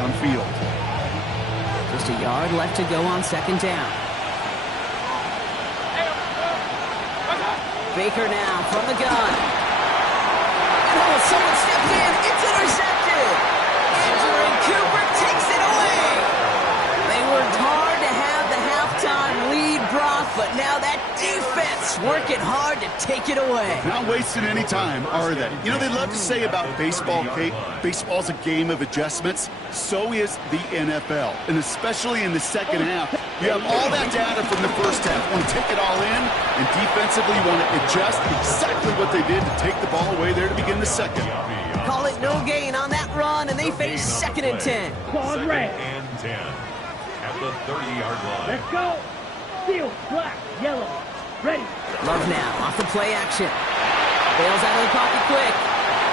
downfield. Just a yard left to go on second down. Baker now from the gun. Oh, someone stepped in. It's intercepted. Andrew Cooper takes it away. They worked hard to have the halftime lead, Brock, but now that defense working hard to take it away. Not wasting any time, are they? You know, they love to say about baseball, Kate, baseball's a game of adjustments. So is the NFL, and especially in the second half. You have all that data from the first half. You want to take it all in, and defensively you want to adjust exactly what they did to take the ball away there to begin the second. Call it no gain on that run, and they face second and 10. Quad red. And 10 at the 30-yard line. Let's go. Steel, black, yellow. Ready. Love now off the play action. Bails out of the pocket quick.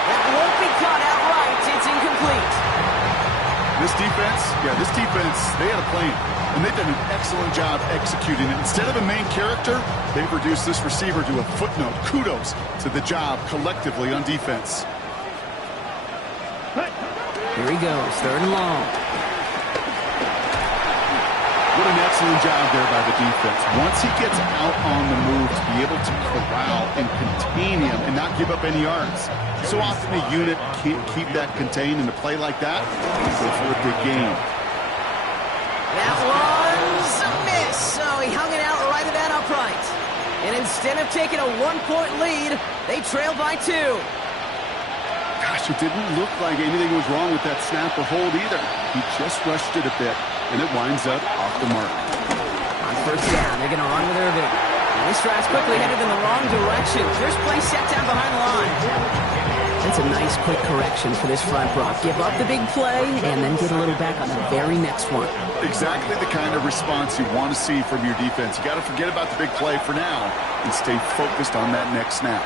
That won't be caught outright. It's incomplete. This defense, they had a plan, and they've done an excellent job executing it. Instead of a main character, they've reduced this receiver to a footnote. Kudos to the job collectively on defense. Here he goes, third and long. What an excellent job there by the defense. Once he gets out on the move, to be able to corral and contain him and not give up any yards. So often a unit can't keep that contained in a play like that. So for a big game. That was a miss. So he hung it out right at that upright. And instead of taking a one-point lead, they trail by 2. Gosh, it didn't look like anything was wrong with that snap or hold either. He just rushed it a bit, and it winds up off the mark. On first down, they're going to run with Irving. This drive's quickly headed in the wrong direction. First play set down behind the line. That's a nice quick correction for this front, Brock. Give up the big play and then get a little back on the very next one. Exactly the kind of response you want to see from your defense. You got to forget about the big play for now and stay focused on that next snap.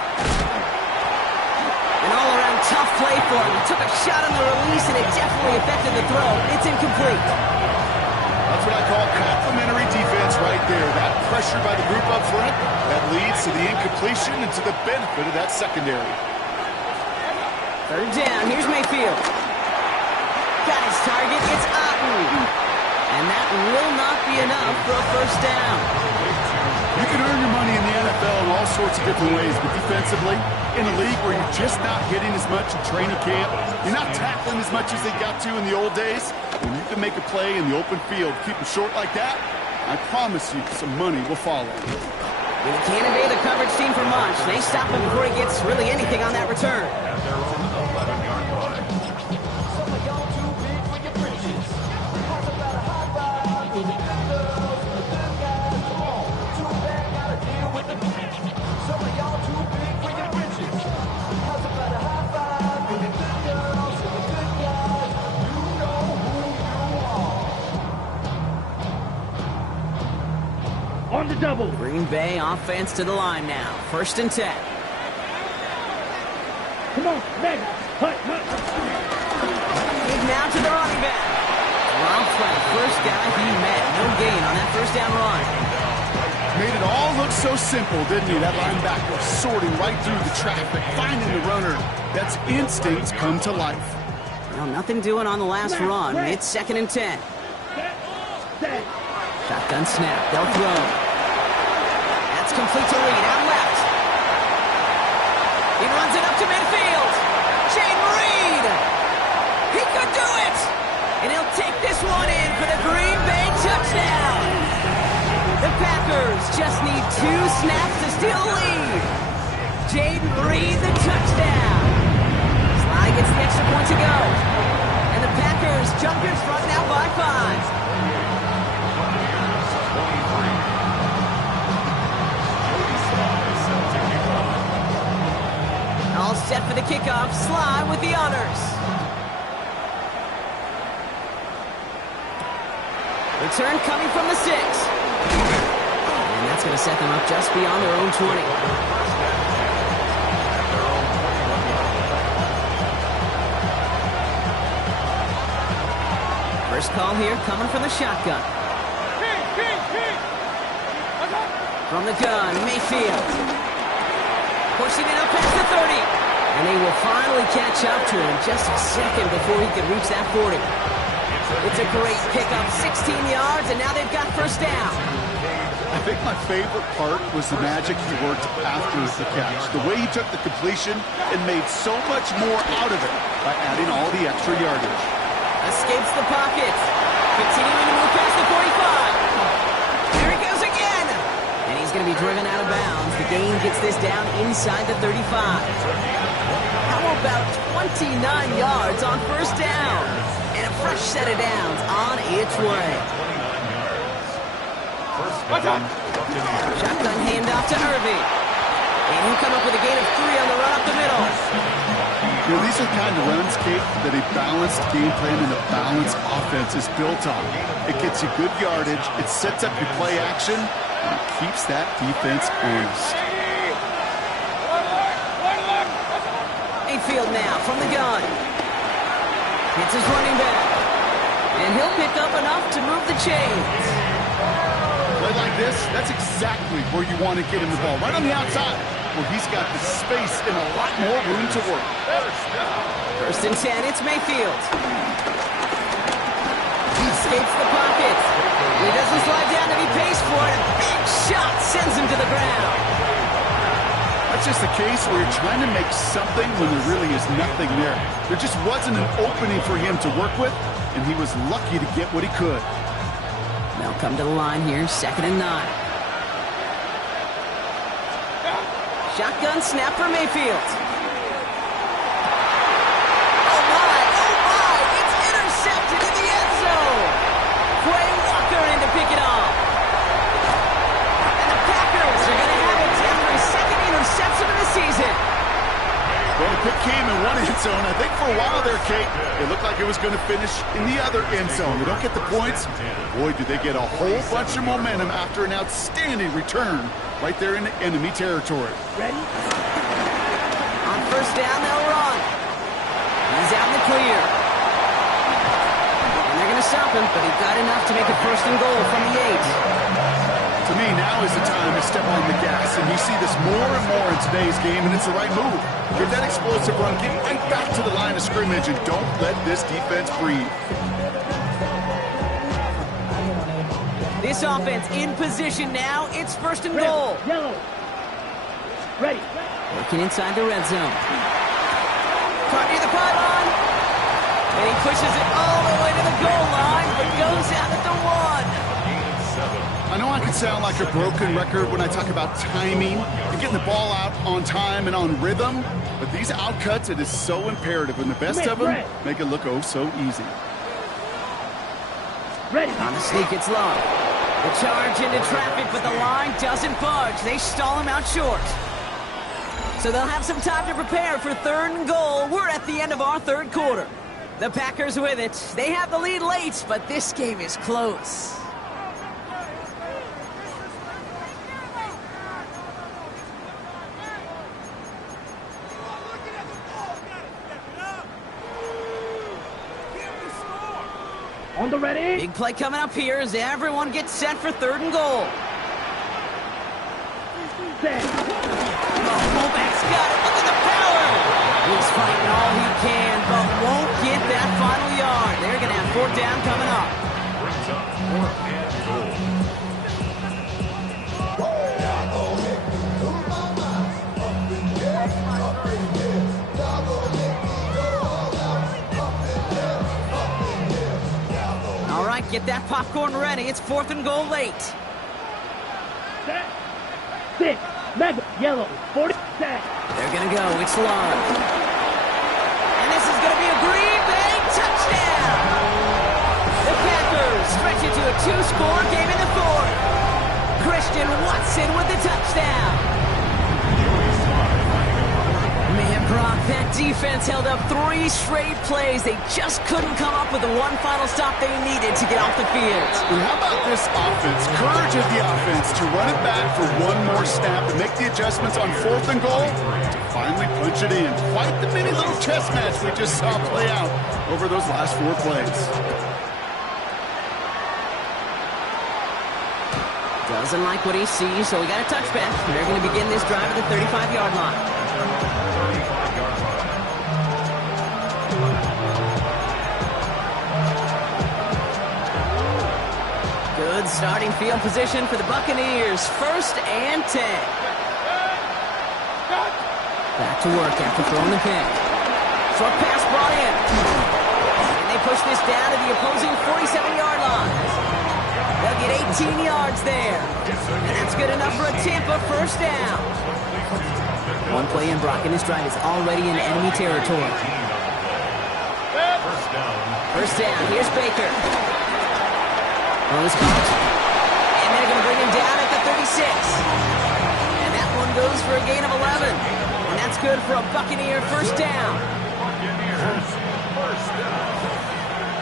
An all-around tough play for him. He took a shot on the release, and it definitely affected the throw. It's incomplete. That's what I call complimentary defense right there. That pressure by the group up front, that leads to the incompletion and to the benefit of that secondary. Third down. Here's Mayfield. Got his target. It's Otten. And that will not be enough for a first down. You can earn your money in the NFL in all sorts of different ways, but defensively, in a league where you're just not hitting as much in training camp, you're not tackling as much as they got to in the old days, when you can make a play in the open field, keep them short like that, I promise you some money will follow. They can't evade the coverage team for much. They stop him before he gets really anything on that return. At their own 11-yard line. On the double. Green Bay offense to the line now. First and 10. Come on, Meg. Hut. Big now to the running back. Dropped by the first guy he met. No gain on that first down run. Made it all look so simple, didn't he? That linebacker sorting right through the traffic, finding the runner. That's instincts come to life. Well, nothing doing on the last run. It's second and 10. Set. Shotgun snap. They'll throw. That's complete to Reed. Out left. He runs it up to midfield. Shane Reed. He could do it. And he'll take this one in for the Green Bay touchdown. The Packers just need 2 snaps to steal a lead. Jaden Reed, the touchdown. Sly gets the extra point to go. And the Packers jump in front now by 5. All set for the kickoff. Sly with the honors. Return coming from the 6. And that's going to set them up just beyond their own 20. First call here coming from the shotgun. From the gun, Mayfield. Pushing it up past the 30. And they will finally catch up to him just a second before he can reach that 40. It's a great pickup, 16 yards, and now they've got first down. I think my favorite part was the magic he worked after the catch. The way he took the completion and made so much more out of it by adding all the extra yardage. Escapes the pocket. Continuing to move past the 45. There he goes again. And he's going to be driven out of bounds. The gain gets this down inside the 35. How about 29 yards on first down? And a fresh set of downs on its way. Shotgun handoff to Irving. And he'll come up with a gain of 3 on the run up the middle. You know, these are kind of runs, Kate, that a balanced game plan and a balanced offense is built on. It gets you good yardage, it sets up your play action, and it keeps that defense honest. Mayfield now from the gun. Hits his running back. And he'll pick up enough to move the chains. Play like this, that's exactly where you want to get him the ball, right on the outside, where he's got the space and a lot more room to work. First and 10, it's Mayfield. He escapes the pocket. He doesn't slide down to be paced for it. A big shot sends him to the ground. That's just a case where you're trying to make something when there really is nothing there. There just wasn't an opening for him to work with, and he was lucky to get what he could. They'll come to the line here, 2nd and 9. Shotgun snap for Mayfield. Oh my, it's intercepted in the end zone. Quay Walker in to pick it off. And the Packers are going to have it after a second interception of the season. Well, the pick came in one end zone. I think for a while there, Kate, it looked like it was going to finish in the other end zone. They don't get the points. Boy, did they get a whole bunch of momentum after an outstanding return right there in the enemy territory. Ready? On first down, they'll run. He's out in the clear. And they're going to stop him, but he got enough to make it first and goal from the 8. To me, now is the time to step on the gas, and you see this more and more in today's game, and it's the right move. Get that explosive run, get right back to the line of scrimmage, and don't let this defense breathe. This offense in position now. It's first and goal. Yellow. Ready. Working inside the red zone. Caught near the pylon. And he pushes it all the way to the goal line, but goes out at the 1. I know I can sound like a broken record when I talk about timing and getting the ball out on time and on rhythm, but these outcuts, it is so imperative, and the best of them make it look oh so easy. Ready. On the sneak, it's long. The charge into traffic, but the line doesn't budge. They stall him out short. So they'll have some time to prepare for 3rd and goal. We're at the end of our 3rd quarter. The Packers with it. They have the lead late, but this game is close. On the ready. Big play coming up here as everyone gets set for 3rd and goal. Set. Oh, fullback's got it. Look at the power. He's fighting all he can, but won't get that final yard. They're going to have 4th down coming up. Brings up 4th and goal. All right, get that popcorn ready. It's 4th and goal late. Set. 6. Mega. Yellow. 40. Set. They're going to go. It's long. And this is going to be a Green Bay touchdown. The Packers stretch it to a 2-score game in the 4th. Christian Watson with the touchdown. Man, Brock, that defense held up 3 straight plays. They just couldn't come up with the one final stop they needed to get off the field. And how about this offense? Courage of the offense to run it back for one more snap and make the adjustments on 4th and goal to finally punch it in. Quite the mini little chess match we just saw play out over those last 4 plays. Doesn't like what he sees, so we got a touchback. They're going to begin this drive at the 35-yard line. 35-yard line. Starting field position for the Buccaneers. 1st and 10. Back to work after throwing the pick. Short pass brought in. And they push this down to the opposing 47-yard line. They'll get 18 yards there. And that's good enough for a Tampa 1st down. One play in, Brock, and this drive is already in enemy territory. 1st down. Here's Baker. Well, it's caught. And they're going to bring him down at the 36. And that one goes for a gain of 11. And that's good for a Buccaneer 1st down. Buccaneers, 1st down.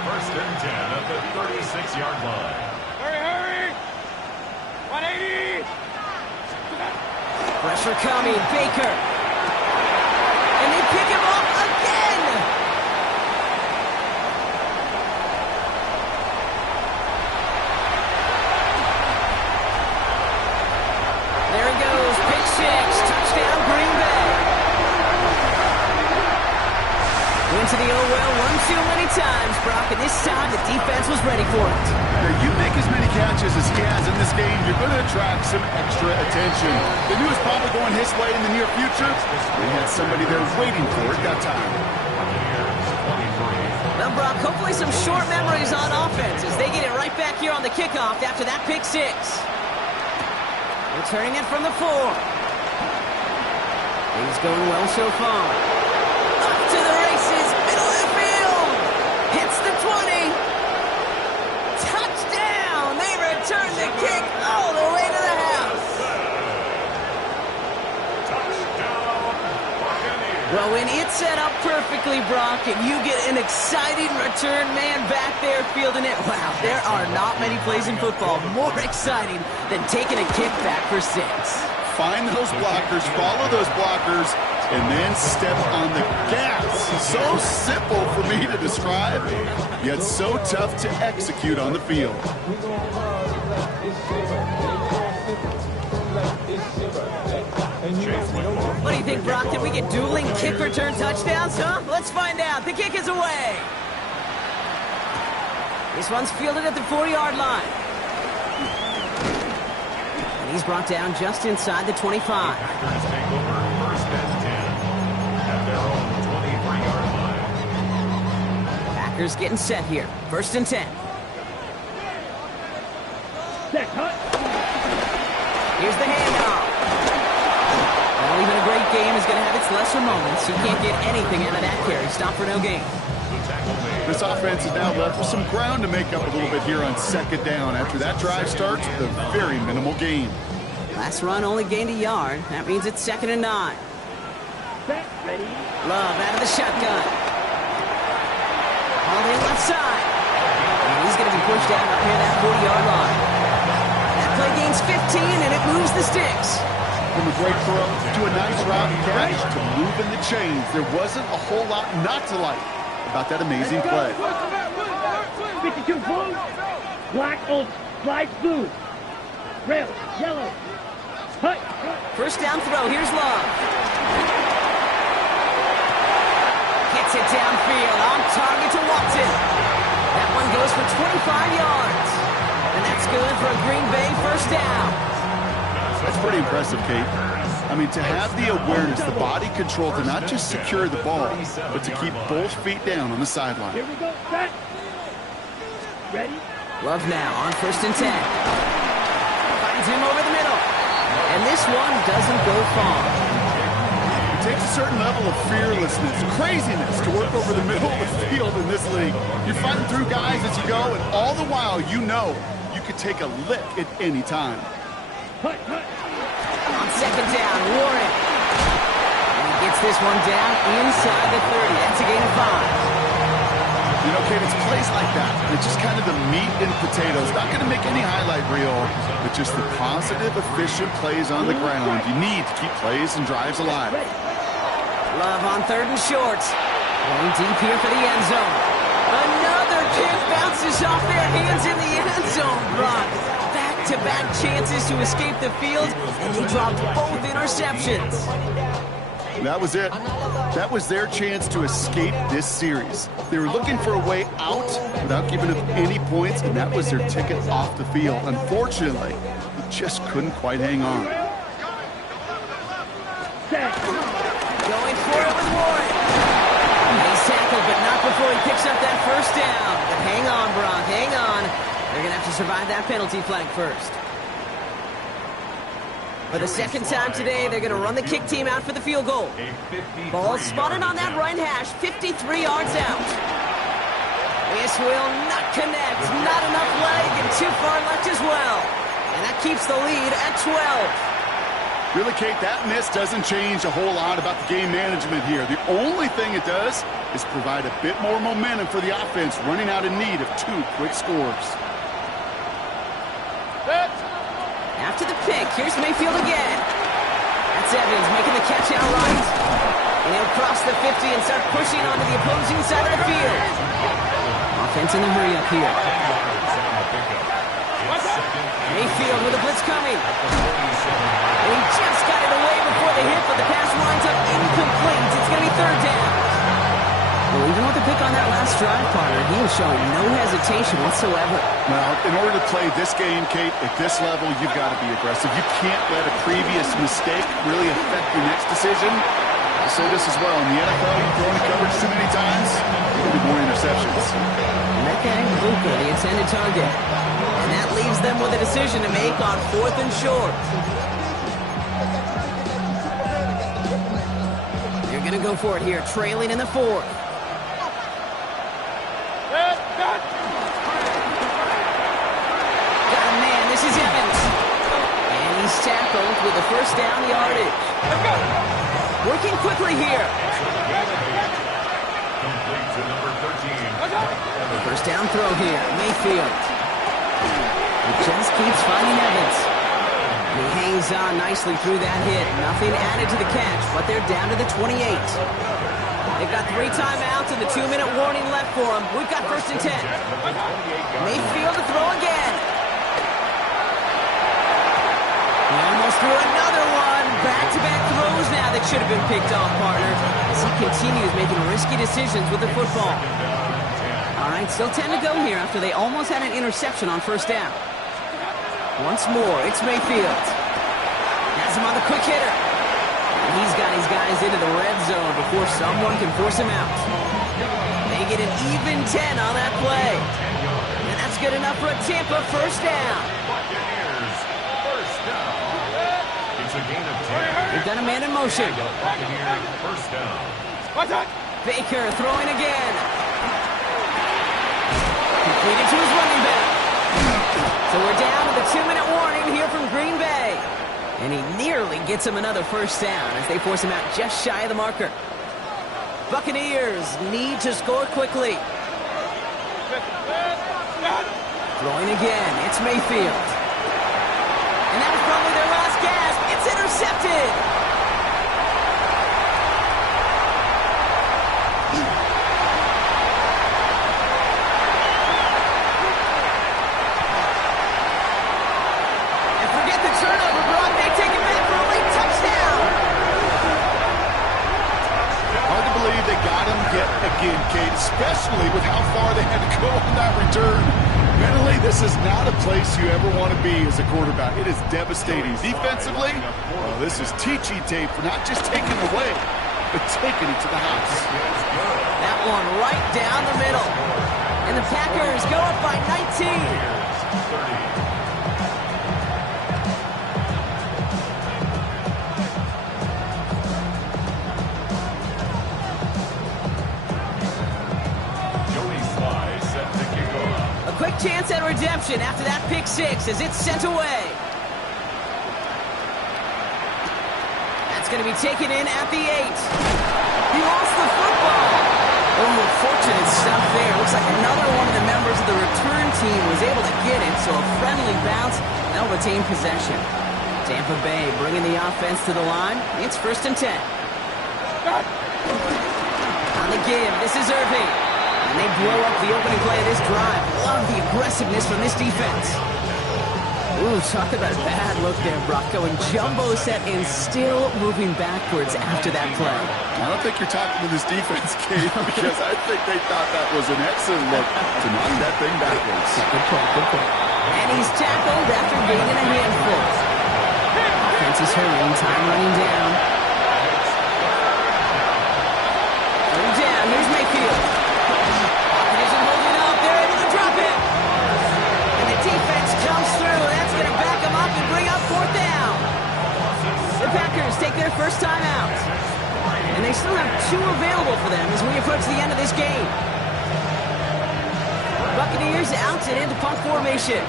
1st and 10 at the 36-yard line. Hurry! 180! Pressure coming. Baker. And they pick him up again. There he goes. Pick 6. Touchdown, Green Bay. Went to the well one too many times, Brock, and this time the defense was ready for it. Now, you make as many catches as he has in this game, you're going to attract some extra attention. They knew it was probably going his way in the near future. They had somebody there waiting for it that time. Well, Brock, hopefully some short memories on offense as they get it right back here on the kickoff after that pick 6. Returning it from the 4. Things going well so far. Up to the races, middle of the field. Hits the 20. Touchdown! They return the kick all the way to the house. Well, when it's set up perfectly, Brock, and you get an exciting return man back there fielding it, wow, there are not many plays in football more exciting than taking a kick back for 6. Find those blockers, follow those blockers, and then step on the gas. So simple for me to describe, yet so tough to execute on the field. What do you think, Brock? Did we get dueling kick return touchdowns, huh? Let's find out. The kick is away. This one's fielded at the 40-yard line. And he's brought down just inside the 25. Packers take over 1st and 10 at their own 23-yard line. Packers getting set here. 1st and 10. Set, cut. Here's the handoff. Well, even a great game is going to have its lesser moments. You can't get anything out of that carry. Stop for no gain. This offense is now left with some ground to make up a little bit here on 2nd down after that drive starts with a very minimal gain. Last run only gained a yard. That means it's 2nd and 9. Set, ready. Love out of the shotgun. All in left side. And he's going to be pushed out up near that 40-yard line. That play gains 15, and it moves the sticks. From a great throw to a nice route catch to moving the chains, there wasn't a whole lot not to like about that amazing play. 52 blue. Black on slide blue. Rail, yellow. Hut. 1st down throw. Here's Love. Gets it downfield. On target to Watson. That one goes for 25 yards. And that's good for a Green Bay 1st down. That's pretty impressive, Kate. I mean, to have the awareness, the body control to not just secure the ball, but to keep both feet down on the sideline. Here we go. Set. Ready. Love now on 1st and 10. Finds him over the middle. And this one doesn't go far. It takes a certain level of fearlessness, craziness to work over the middle of the field in this league. You're fighting through guys as you go, and all the while you know you could take a lick at any time. Hut, hut. On 2nd down, Warren. And he gets this one down inside the 30. That's a gain of 5. You know, Kate, it's plays like that. It's just kind of the meat and potatoes. Not going to make any highlight reel, but just the positive, efficient plays on the ground. You need to keep plays and drives alive. Love on 3rd and short. Going deep here for the end zone. Another kick bounces off their hands in the end zone, Brock. Back-to-back chances to escape the field, and they dropped both interceptions. That was it. That was their chance to escape this series. They were looking for a way out without giving up any points, and that was their ticket off the field. Unfortunately, they just couldn't quite hang on. Going for it with Warren. He's tackled, but not before he picks up that first down. But hang on, Brock, hang on. They're going to have to survive that penalty flag first. For the second time today, they're going to run the kick team out for the field goal. Ball spotted on that right hash, 53 yards out. This will not connect. Not enough leg and too far left as well. And that keeps the lead at 12. Really, Kate, that miss doesn't change a whole lot about the game management here. The only thing it does is provide a bit more momentum for the offense running out in need of 2 quick scores. After the pick, here's Mayfield again. That's Evans making the catch out right. And he'll cross the 50 and start pushing onto the opposing side of the field. Offense in the hurry up here. Mayfield with a blitz coming. And he just got it away before the hit, but the pass winds up incomplete. It's going to be third down. Well, even with the pick on that last drive, partner, he was showing no hesitation whatsoever. Well, in order to play this game, Kate, at this level, you've got to be aggressive. You can't let a previous mistake really affect your next decision. I'll say this as well. In the NFL, you've thrown in coverage too many times, there'll be more interceptions. Mecca and Luka, the intended target. And that leaves them with a decision to make on 4th and short. You're going to go for it here, trailing in the 4th. Got a man, this is Evans. And he's tackled with the first down yardage. Working quickly here. First down throw here, Mayfield. He just keeps finding Evans. He hangs on nicely through that hit. Nothing added to the catch, but they're down to the 28. They've got 3 timeouts and the 2-minute warning left for them. We've got 1st and 10. Mayfield to throw again. He almost threw another one. Back-to-back throws now that should have been picked off, partner, as he continues making risky decisions with the football. All right, still 10 to go here after they almost had an interception on first down. Once more, it's Mayfield. Has him on the quick hitter. And he's got his guys into the red zone before someone can force him out. They get an even 10 on that play. And that's good enough for a Tampa first down. It's a gain of 10. They've got a man in motion. First down. Baker throwing again. Completed to his running back. So we're down to the 2-minute warning here from Green Bay. And he nearly gets him another first down as they force him out just shy of the marker. Buccaneers need to score quickly. Throwing again, it's Mayfield. And that was probably their last gasp. It's intercepted. Again, Kate, especially with how far they had to go on that return. Mentally, this is not a place you ever want to be as a quarterback. It is devastating. Defensively, well, this is teaching tape for not just taking it away, but taking it to the house. That one right down the middle. And the Packers go up by 19. Quick chance at redemption after that pick 6 as it's sent away. That's going to be taken in at the 8. He lost the football. Oh, fortunate stuff there. Looks like another one of the members of the return team was able to get it, so a friendly bounce. They'll retain possession. Tampa Bay bringing the offense to the line. It's 1st and 10. On the give, this is Irving. And they blow up the opening play of this drive. Love the aggressiveness from this defense. Ooh, talk about a bad look there, Brock. Going jumbo set and still moving backwards after that play. I don't think you're talking to this defense, Kate, because I think they thought that was an excellent look to knock that thing backwards. Good point, good point. And he's tackled after gaining a handful. Offense is hurrying, time running down. Running down, here's Mayfield. Offense isn't holding up, they're able to drop it. And the defense comes through, that's going to back them up and bring up fourth down. The Packers take their first time out. And they still have 2 available for them as we approach the end of this game. Buccaneers out and into punt formation.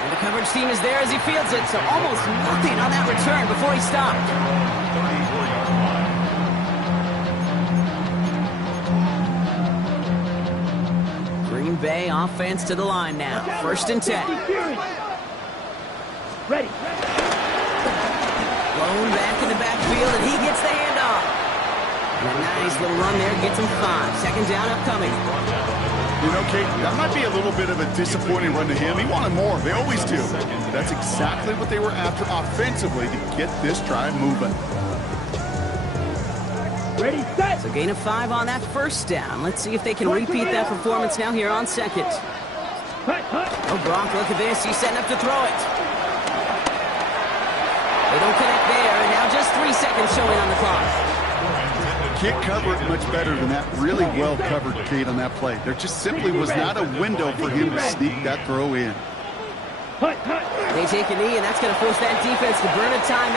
And the coverage team is there as he fields it, so almost nothing on that return before he stopped. 34-yard line. Green Bay offense to the line now. First and 10. Ready. Blown back in the backfield, and he gets the handoff. And a nice little run there gets him 5. Second down upcoming. You know, Kate, that might be a little bit of a disappointing run to him. He wanted more. They always do. That's exactly what they were after offensively to get this drive moving. Ready, set. So gain of 5 on that first down. Let's see if they can repeat that performance now here on second. Hut, hut. Oh, Brock, look at this. He's setting up to throw it. They don't connect there, and now just 3 seconds showing on the clock. Can't cover it much better than that. Really well covered, Kate, on that play. There just simply was not a window for him to sneak that throw in. Hut, hut. They take a knee, and that's going to force that defense to burn a timeout.